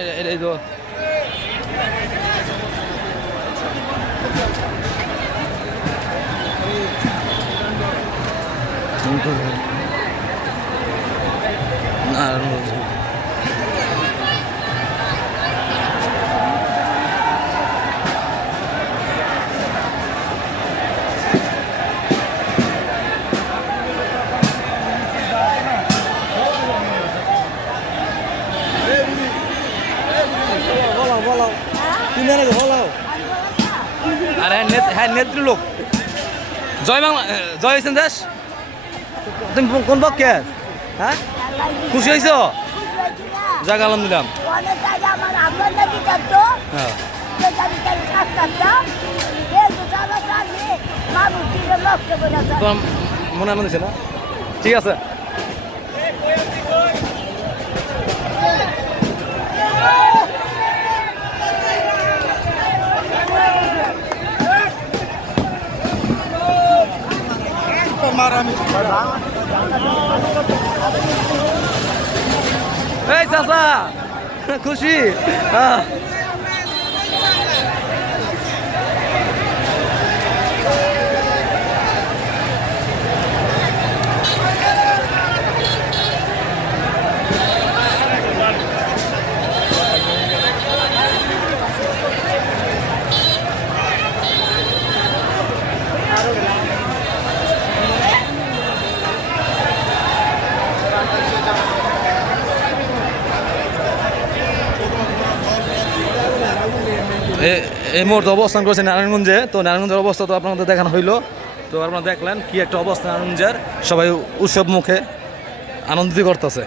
এই- তো না বলো বলো তুমি নাকি বলো আর হ্যাঁ নেত- হ্যাঁ নেত্রী লোক জয় বাংলা জয় হোসেন দাস তুমি কোন পক্ষে? হ্যাঁ? খুশি হয়েছ? যাক, আলহামদুলিল্লাহ। অনেক আগে আমার আপনার নাকি এই চাচা খুশি? হ্যাঁ এ- এই মুহূর্তে অবস্থান করেছে নারায়ণগঞ্জে। তো নারায়ণগঞ্জের অবস্থা তো আপনাদের দেখানো হইল। তো আপনারা দেখলেন কি একটা অবস্থা নারায়ণগঞ্জের। সবাই উৎসব মুখে আনন্দিত করতেছে।